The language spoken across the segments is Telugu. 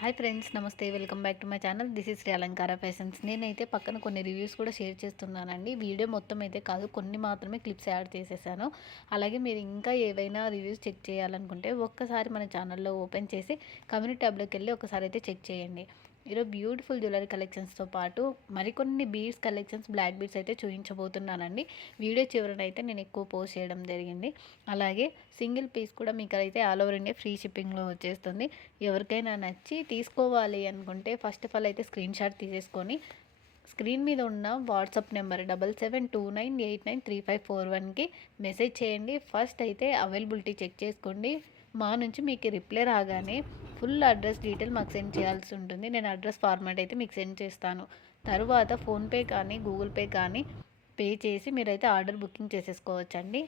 హాయ్ ఫ్రెండ్స్, నమస్తే. Welcome back to my channel. This is Sri Alankara Fashions. నేనైతే పక్కన కొన్ని రివ్యూస్ కూడా షేర్ చేస్తున్నానండి. వీడియో మొత్తం అయితే కాదు, కొన్ని మాత్రమే క్లిప్స్ యాడ్ చేసేసాను. అలాగే మీరు ఇంకా ఏవైనా రివ్యూస్ చెక్ చేయాలనుకుంటే ఒక్కసారి మన ఛానల్లో ఓపెన్ చేసి కమ్యూనిటీ ట్యాబ్లోకి వెళ్ళి ఒకసారి అయితే చెక్ చేయండి. ఈరోజు బ్యూటిఫుల్ జ్యువెలరీ కలెక్షన్స్తో పాటు మరికొన్ని బీడ్స్ కలెక్షన్స్, బ్లాక్ బీడ్స్ అయితే చూపించబోతున్నానండి. వీడియో చివరన అయితే నేను ఎక్కువ పోస్ట్ చేయడం జరిగింది. అలాగే సింగిల్ పీస్ కూడా మీకు అయితే ఆల్ ఓవర్ ఇండియా ఫ్రీ షిప్పింగ్లో వచ్చేస్తుంది. ఎవరికైనా నచ్చి తీసుకోవాలి అనుకుంటే ఫస్ట్ ఆఫ్ ఆల్ అయితే స్క్రీన్ షాట్ తీసేసుకొని స్క్రీన్ మీద ఉన్న వాట్సాప్ నెంబర్ 7729893541కి మెసేజ్ చేయండి. ఫస్ట్ అయితే అవైలబిలిటీ చెక్ చేసుకోండి. మా నుంచి మీకు రిప్లై రాగానే ఫుల్ అడ్రస్ డీటెయిల్ మాకు సెండ్ చేయాల్సి ఉంటుంది. నేను అడ్రస్ ఫార్మాట్ అయితే మీకు సెండ్ చేస్తాను. తర్వాత ఫోన్పే కానీ గూగుల్ పే కానీ పే చేసి మీరైతే ఆర్డర్ బుకింగ్ చేసేసుకోవచ్చండి.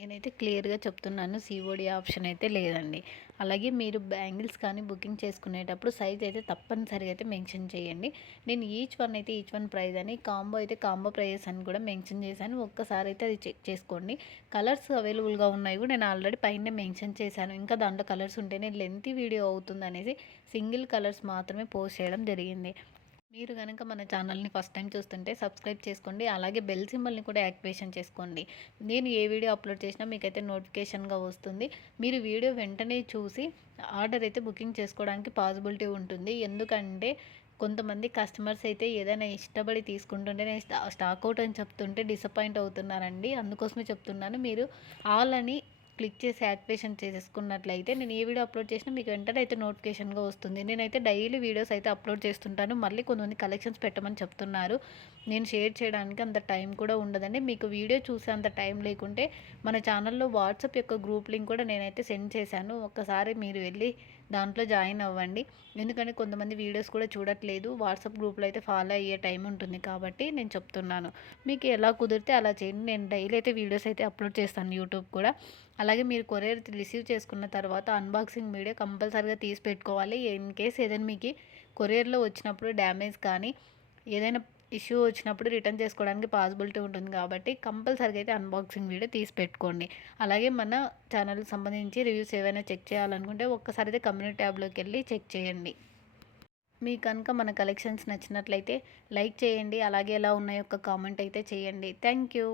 నేనైతే క్లియర్గా చెప్తున్నాను, సిఓడి ఆప్షన్ అయితే లేదండి. అలాగే మీరు బ్యాంగిల్స్ కానీ బుకింగ్ చేసుకునేటప్పుడు సైజ్ అయితే తప్పనిసరిగా అయితే మెన్షన్ చేయండి. నేను ఈచ్ వన్ ప్రైస్ అని, కాంబో అయితే కాంబో ప్రైజెస్ అని కూడా మెన్షన్ చేశాను. ఒక్కసారి అయితే అది చెక్ చేసుకోండి. కలర్స్ అవైలబుల్గా ఉన్నాయి కూడా నేను ఆల్రెడీ పైన మెన్షన్ చేశాను. ఇంకా దాంట్లో కలర్స్ ఉంటేనే లెంతీ వీడియో అవుతుంది అనేసి సింగిల్ కలర్స్ మాత్రమే పోస్ట్ చేయడం జరిగింది. మీరు కనుక మన ఛానల్ని ఫస్ట్ టైం చూస్తుంటే సబ్స్క్రైబ్ చేసుకోండి. అలాగే బెల్ సింబల్ని కూడా యాక్టివేషన్ చేసుకోండి. నేను ఏ వీడియో అప్లోడ్ చేసినా మీకైతే నోటిఫికేషన్గా వస్తుంది. మీరు వీడియో వెంటనే చూసి ఆర్డర్ అయితే బుకింగ్ చేసుకోవడానికి పాసిబిలిటీ ఉంటుంది. ఎందుకంటే కొంతమంది కస్టమర్స్ అయితే ఏదైనా ఇష్టపడి తీసుకుంటుంటే నేను స్టాక్ అవుట్ అని చెప్తుంటే డిసప్పాయింట్ అవుతున్నారండి. అందుకోసమే చెప్తున్నాను. మీరు ఆల్ అని క్లిక్ చేసి యాక్టివేషన్ చేసేసుకున్నట్లయితే నేను ఏ వీడియో అప్లోడ్ చేసినా మీకు వెంటనే అయితే నోటిఫికేషన్గా వస్తుంది. నేనైతే డైలీ వీడియోస్ అయితే అప్లోడ్ చేస్తుంటాను. మళ్ళీ కొంతమంది కలెక్షన్స్ పెట్టమని చెప్తున్నారు. నేను షేర్ చేయడానికి అంత టైం కూడా ఉండదండి. మీకు వీడియో చూసే అంత టైం లేకుంటే మన ఛానల్లో వాట్సాప్ యొక్క గ్రూప్ లింక్ కూడా నేనైతే సెండ్ చేశాను. ఒక్కసారి మీరు వెళ్ళి దాంట్లో జాయిన్ అవ్వండి. ఎందుకంటే కొంతమంది వీడియోస్ కూడా చూడట్లేదు. వాట్సాప్ గ్రూప్లో అయితే ఫాలో అయ్యే టైం ఉంటుంది కాబట్టి నేను చెప్తున్నాను. మీకు ఎలా కుదిరితే అలా చేయండి. నేను డైలీ అయితే వీడియోస్ అయితే అప్లోడ్ చేస్తాను యూట్యూబ్ కూడా. అలాగే మీరు కొరియర్ రిసీవ్ చేసుకున్న తర్వాత అన్బాక్సింగ్ వీడియో కంపల్సరీగా తీసి పెట్టుకోవాలి. ఇన్ కేస్ ఏదైనా మీకు కొరియర్లో వచ్చినప్పుడు డ్యామేజ్ కానీ ఏదైనా ఇష్యూ వచ్చినప్పుడు రిటర్న్ చేసుకోవడానికి పాసిబిలిటీ ఉంటుంది కాబట్టి కంపల్సరీగా అయితే అన్బాక్సింగ్ వీడియో తీసి పెట్టుకోండి. అలాగే మన ఛానల్కి సంబంధించి రివ్యూస్ ఏవైనా చెక్ చేయాలనుకుంటే ఒక్కసారి అయితే కమ్యూనిటీ ట్యాబ్లోకి వెళ్ళి చెక్ చేయండి. మీకు కనుక మన కలెక్షన్స్ నచ్చినట్లయితే లైక్ చేయండి. అలాగే ఎలా ఉన్నాయో ఒక కామెంట్ అయితే చేయండి. Thank you.